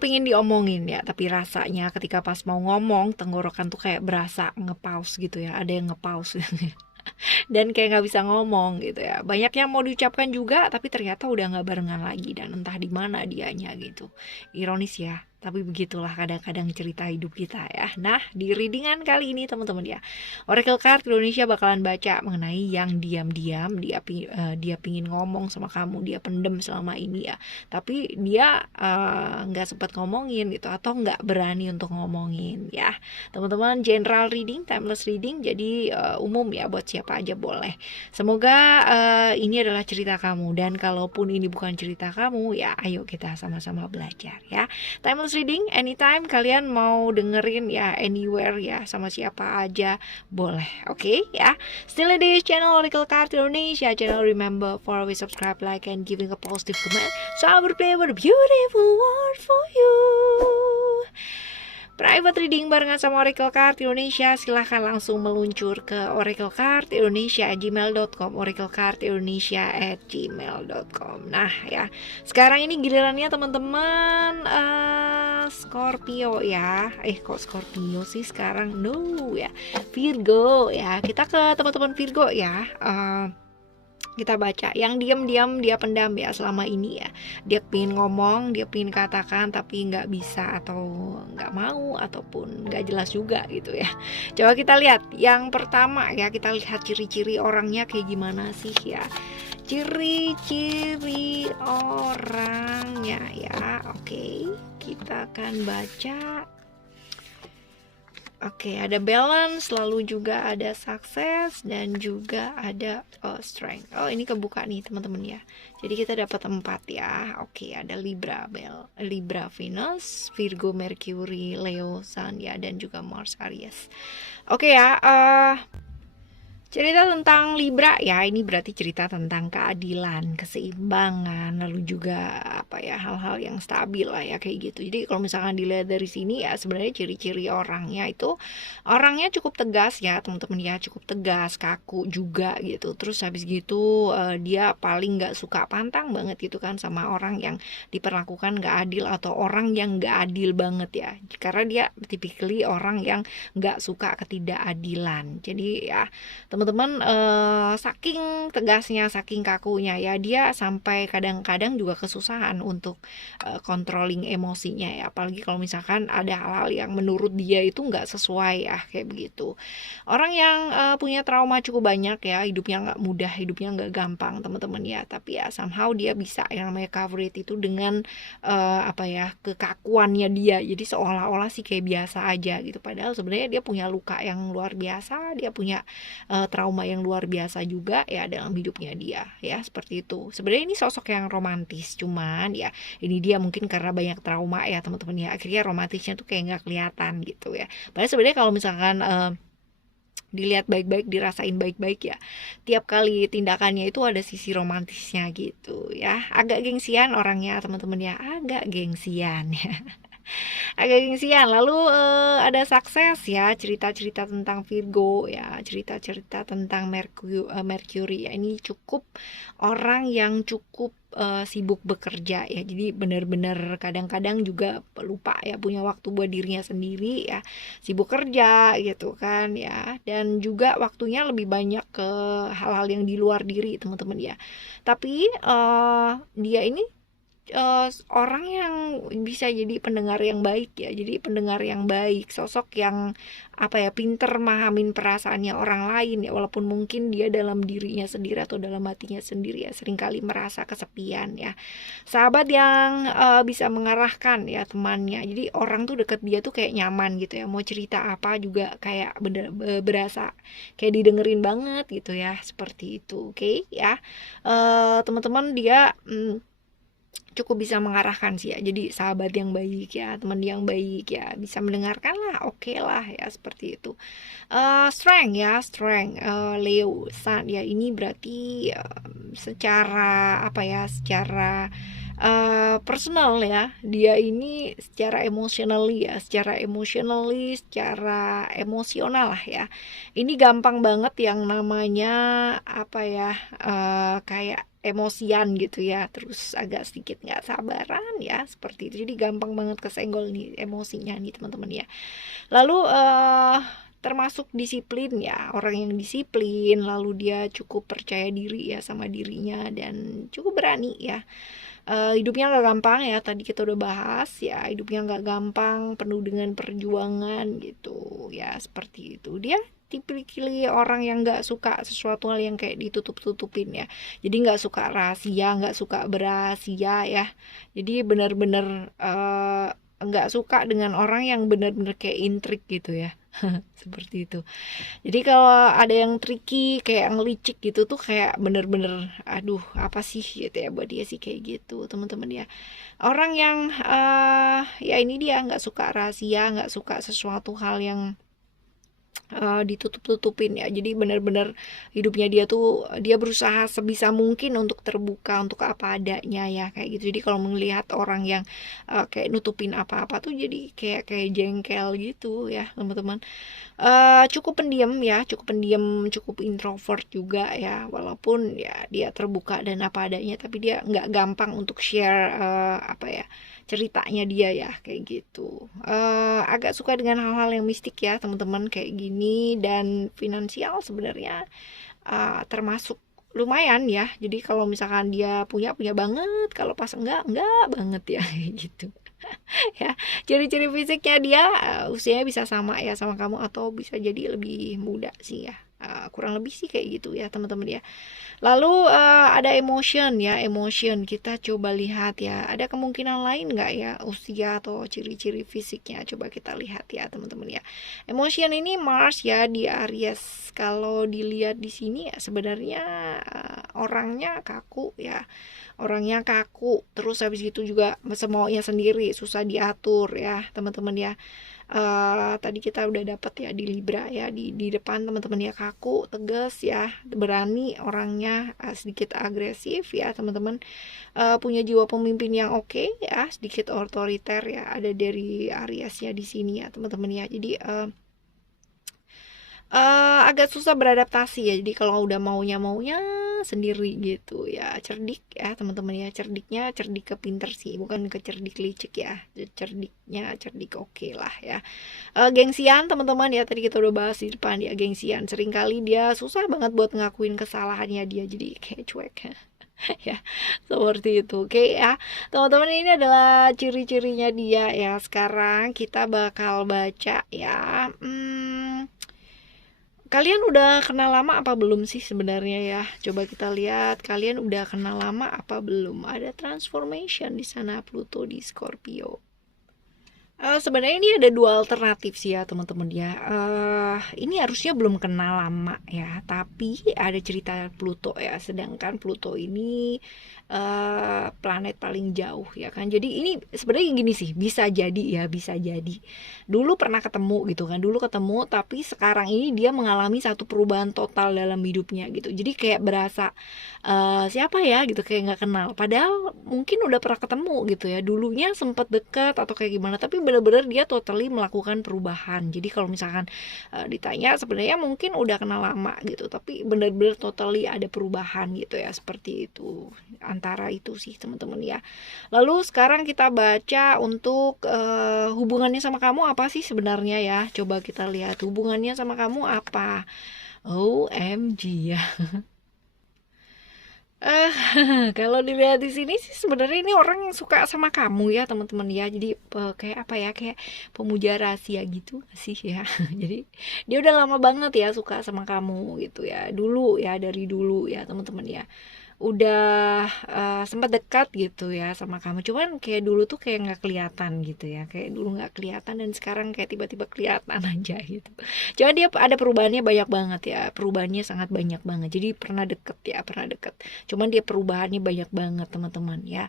pengen diomongin ya, tapi rasanya ketika pas mau ngomong tenggorokan tuh kayak berasa ngepaus gitu ya, ada yang ngepaus dan kayak nggak bisa ngomong gitu ya. Banyak yang mau diucapkan juga tapi ternyata udah nggak barengan lagi dan entah di mana dianya gitu. Ironis ya, tapi begitulah kadang-kadang cerita hidup kita ya. Nah, di readingan kali ini teman-teman ya, Oracle Card Indonesia bakalan baca mengenai yang diam-diam dia pingin ngomong sama kamu, dia pendem selama ini ya, tapi dia nggak sempat ngomongin gitu atau nggak berani untuk ngomongin ya. Teman-teman, general reading, timeless reading, jadi umum ya, buat siapa aja boleh. Semoga ini adalah cerita kamu, dan kalaupun ini bukan cerita kamu ya, ayo kita sama-sama belajar ya. Timeless reading anytime kalian mau dengerin ya, anywhere ya, sama siapa aja boleh. Oke ya. Still in this channel Oracle Card Indonesia channel. Remember for always subscribe, like, and giving a positive comment, so I will play with a beautiful word for you. Private reading barengan sama Oracle Card Indonesia, silahkan langsung meluncur ke oraclecardindonesia@gmail.com, oraclecardindonesia@gmail.com. Nah ya, sekarang ini gilirannya teman-teman Scorpio ya. Kok Scorpio sih sekarang? No ya, Virgo ya. Kita ke teman-teman Virgo ya. Kita baca yang diam-diam dia pendam ya selama ini ya. Dia pengen ngomong, dia pengen katakan tapi nggak bisa atau nggak mau ataupun nggak jelas juga gitu ya. Coba kita lihat yang pertama ya, kita lihat ciri-ciri orangnya kayak gimana sih ya. Ciri-ciri orangnya ya. Oke, kita akan baca. Oke, ada balance, lalu juga ada success, dan juga ada strength. Oh, ini kebuka nih teman-teman ya. Jadi kita dapat 4 ya. Oke, ada Libra, Libra Venus, Virgo Mercury, Leo Sun ya, dan juga Mars Aries. Oke ya, cerita tentang Libra ya, ini berarti cerita tentang keadilan, keseimbangan, lalu juga apa ya, hal-hal yang stabil lah ya kayak gitu. Jadi kalau misalkan dilihat dari sini ya, sebenarnya ciri-ciri orangnya itu, orangnya cukup tegas ya teman-teman ya, cukup tegas, kaku juga gitu. Terus habis gitu dia paling nggak suka, pantang banget gitu kan sama orang yang diperlakukan nggak adil atau orang yang nggak adil banget ya. Karena dia typically orang yang nggak suka ketidakadilan. Jadi ya teman-teman, saking tegasnya, saking kakunya ya, dia sampai kadang-kadang juga kesusahan untuk controlling emosinya ya, apalagi kalau misalkan ada hal-hal yang menurut dia itu nggak sesuai ya, kayak begitu. Orang yang punya trauma cukup banyak ya, hidupnya nggak mudah, hidupnya nggak gampang teman-teman ya, tapi ya somehow dia bisa yang namanya cover it itu dengan apa ya, kekakuannya dia, jadi seolah-olah sih kayak biasa aja gitu, padahal sebenarnya dia punya luka yang luar biasa, dia punya trauma yang luar biasa juga ya dalam hidupnya dia ya, seperti itu. Sebenarnya ini sosok yang romantis, cuman ya ini dia mungkin karena banyak trauma ya teman-teman ya, akhirnya romantisnya tuh kayak nggak kelihatan gitu ya. Padahal sebenarnya kalau misalkan dilihat baik-baik, dirasain baik-baik ya, tiap kali tindakannya itu ada sisi romantisnya gitu ya. Agak gengsian orangnya teman-teman ya, agak gengsian ya. Agak gengsian. Lalu ada sukses ya, cerita-cerita tentang Virgo ya, cerita-cerita tentang Mercury ya. Ini cukup orang yang cukup sibuk bekerja ya, jadi benar-benar kadang-kadang juga lupa ya, punya waktu buat dirinya sendiri ya, sibuk kerja gitu kan ya, dan juga waktunya lebih banyak ke hal-hal yang di luar diri teman-teman ya. Tapi dia ini orang yang bisa jadi pendengar yang baik ya, jadi pendengar yang baik, sosok yang apa ya, pinter mahamin perasaannya orang lain ya, walaupun mungkin dia dalam dirinya sendiri atau dalam hatinya sendiri ya seringkali merasa kesepian ya. Sahabat yang bisa mengarahkan ya temannya, jadi orang tuh deket dia tuh kayak nyaman gitu ya, mau cerita apa juga kayak bener, berasa kayak didengerin banget gitu ya, seperti itu. Oke ya, teman-teman, dia cukup bisa mengarahkan sih ya, jadi sahabat yang baik ya, teman yang baik ya, bisa mendengarkan lah, oke lah ya, seperti itu. Strength ya, strength, Leo Sun ya, ini berarti secara apa ya, secara personal ya, dia ini secara emotionally ya, secara emosional lah ya, ini gampang banget yang namanya apa ya, kayak emosian gitu ya, terus agak sedikit nggak sabaran ya, seperti itu. Jadi gampang banget kesenggol nih emosinya nih teman-teman ya. Lalu termasuk disiplin ya, orang yang disiplin, lalu dia cukup percaya diri ya sama dirinya dan cukup berani ya. Hidupnya nggak gampang ya, tadi kita udah bahas ya, hidupnya nggak gampang, penuh dengan perjuangan gitu ya, seperti itu. Dia tipikal orang yang nggak suka sesuatu hal yang kayak ditutup-tutupin ya, jadi nggak suka rahasia, nggak suka berasia ya, jadi benar-benar nggak suka dengan orang yang benar-benar kayak intrik gitu ya. Seperti itu. Jadi kalau ada yang tricky kayak ngelicik gitu tuh kayak bener-bener aduh apa sih gitu ya, buat dia sih kayak gitu teman-teman ya. Orang yang ya ini dia nggak suka rahasia, nggak suka sesuatu hal yang ditutup-tutupin ya. Jadi benar-benar hidupnya dia tuh dia berusaha sebisa mungkin untuk terbuka untuk apa adanya ya kayak gitu. Jadi kalau melihat orang yang kayak nutupin apa-apa tuh jadi kayak jengkel gitu ya teman-teman. Cukup pendiam ya, cukup pendiam, cukup introvert juga ya, walaupun ya dia terbuka dan apa adanya, tapi dia nggak gampang untuk share apa ya ceritanya dia ya kayak gitu. Agak suka dengan hal-hal yang mistik ya teman-teman kayak gini, dan finansial sebenarnya termasuk lumayan ya. Jadi kalau misalkan dia punya banget, kalau pas enggak banget ya kayak gitu. Ya, ciri-ciri fisiknya dia usianya bisa sama ya sama kamu atau bisa jadi lebih muda sih ya. Kurang lebih sih kayak gitu ya teman-teman ya. Lalu ada emotion ya, emotion kita coba lihat ya. Ada kemungkinan lain nggak ya usia atau ciri-ciri fisiknya? Coba kita lihat ya teman-teman ya. Emotion ini Mars ya di Aries. Kalau dilihat di sini ya sebenarnya orangnya kaku ya. Orangnya kaku, terus habis gitu juga semaunya sendiri, susah diatur ya teman-teman ya. Tadi kita udah dapat ya di Libra ya, di depan teman-teman ya, kaku, tegas ya, berani orangnya, sedikit agresif ya teman-teman. Punya jiwa pemimpin yang oke ya, sedikit otoriter ya, ada dari Aries ya di sini ya teman-teman ya. Jadi agak susah beradaptasi ya. Jadi kalau udah maunya sendiri gitu ya. Cerdik ya teman-teman ya. Cerdiknya cerdik ke pinter sih, bukan ke cerdik licik ya. Cerdiknya cerdik oke lah ya. Gengsian teman-teman ya, tadi kita udah bahas di depan ya, gengsian. Seringkali dia susah banget buat ngakuin kesalahannya dia, jadi kayak cuek ya, seperti itu. Oke ya teman-teman, ini adalah ciri-cirinya dia ya. Sekarang kita bakal baca ya. Kalian udah kenal lama apa belum sih sebenarnya ya? Coba kita lihat, kalian udah kenal lama apa belum? Ada transformation di sana, Pluto di Scorpio. Sebenarnya ini ada dua alternatif sih ya teman-teman ya. Ini harusnya belum kenal lama ya, tapi ada cerita Pluto ya. Sedangkan Pluto ini planet paling jauh ya kan. Jadi ini sebenarnya gini sih, bisa jadi ya, bisa jadi. Dulu pernah ketemu gitu kan, dulu ketemu, tapi sekarang ini dia mengalami satu perubahan total dalam hidupnya gitu. Jadi kayak berasa siapa ya gitu, kayak nggak kenal. Padahal mungkin udah pernah ketemu gitu ya. Dulunya sempat dekat atau kayak gimana, tapi benar-benar dia totally melakukan perubahan. Jadi kalau misalkan ditanya sebenarnya mungkin udah kenal lama gitu, tapi benar-benar totally ada perubahan gitu ya, seperti itu. Antara itu sih teman-teman ya. Lalu sekarang kita baca untuk hubungannya sama kamu apa sih sebenarnya ya. Coba kita lihat hubungannya sama kamu apa. OMG ya. Kalau dilihat di sini sih sebenarnya ini orang yang suka sama kamu ya teman-teman ya. Jadi kayak apa ya, kayak pemuja rahasia gitu sih ya. Jadi dia udah lama banget ya suka sama kamu gitu ya. Dulu ya, dari dulu ya teman-teman ya. Udah sempat dekat gitu ya sama kamu, cuman kayak dulu tuh kayak nggak kelihatan gitu ya, kayak dulu nggak kelihatan dan sekarang kayak tiba-tiba kelihatan aja gitu. Cuman dia ada perubahannya banyak banget ya, perubahannya sangat banyak banget. Jadi pernah deket ya, pernah deket, cuman dia perubahannya banyak banget teman-teman ya.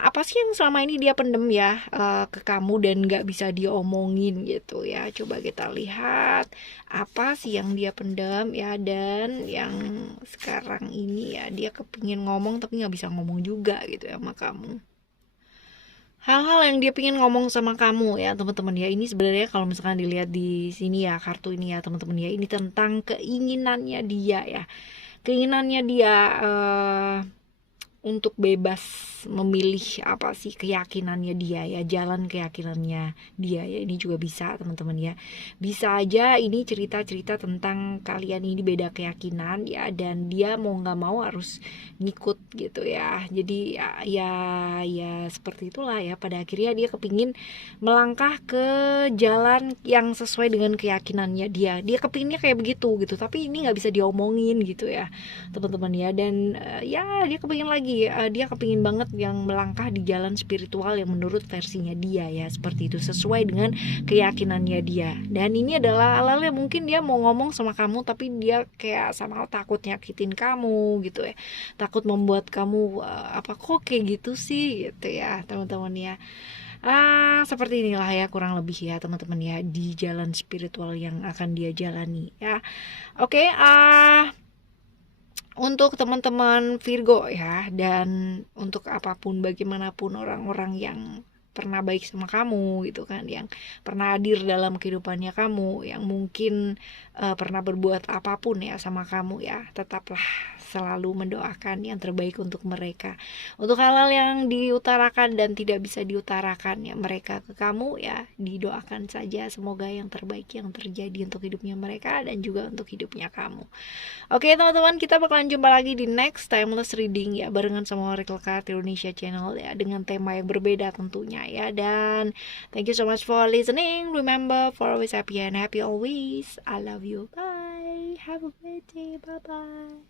Apa sih yang selama ini dia pendem ya ke kamu dan nggak bisa diomongin gitu ya. Coba kita lihat apa sih yang dia pendam ya, dan yang sekarang ini ya dia kepingin ngomong tapi nggak bisa ngomong juga gitu ya sama kamu. Hal-hal yang dia pengen ngomong sama kamu ya teman-teman ya, ini sebenarnya kalau misalkan dilihat di sini ya, kartu ini ya teman-teman ya, ini tentang keinginannya dia ya. keinginannya dia untuk bebas memilih apa sih keyakinannya dia ya, jalan keyakinannya dia ya. Ini juga bisa teman-teman ya, bisa aja ini cerita-cerita tentang kalian ini beda keyakinan ya, dan dia mau nggak mau harus ngikut gitu ya. Jadi ya seperti itulah ya, pada akhirnya dia kepingin melangkah ke jalan yang sesuai dengan keyakinannya dia kepinginnya kayak begitu gitu, tapi ini nggak bisa diomongin gitu ya teman-teman ya. Dan ya dia kepingin lagi, dia kepingin banget yang melangkah di jalan spiritual yang menurut versinya dia ya, seperti itu, sesuai dengan keyakinannya dia. Dan ini adalah hal-hal yang mungkin dia mau ngomong sama kamu, tapi dia kayak sama takut nyakitin kamu gitu ya, takut membuat kamu apa kok kayak gitu sih gitu ya teman-teman ya. Seperti inilah ya kurang lebih ya teman-teman ya, di jalan spiritual yang akan dia jalani ya. Oke, untuk teman-teman Virgo ya, dan untuk apapun bagaimanapun orang-orang yang pernah baik sama kamu gitu kan, yang pernah hadir dalam kehidupannya kamu, yang mungkin pernah berbuat apapun ya sama kamu ya, tetaplah selalu mendoakan yang terbaik untuk mereka. Untuk hal-hal yang diutarakan dan tidak bisa diutarakan ya mereka ke kamu ya, didoakan saja semoga yang terbaik yang terjadi untuk hidupnya mereka dan juga untuk hidupnya kamu. Oke teman-teman, kita bakalan jumpa lagi di next timeless reading ya, barengan sama Oracle Card Indonesia Channel ya, dengan tema yang berbeda tentunya ya. Dan thank you so much for listening. Remember, for always happy and happy always. I love you. Bye. Have a great day. Bye bye.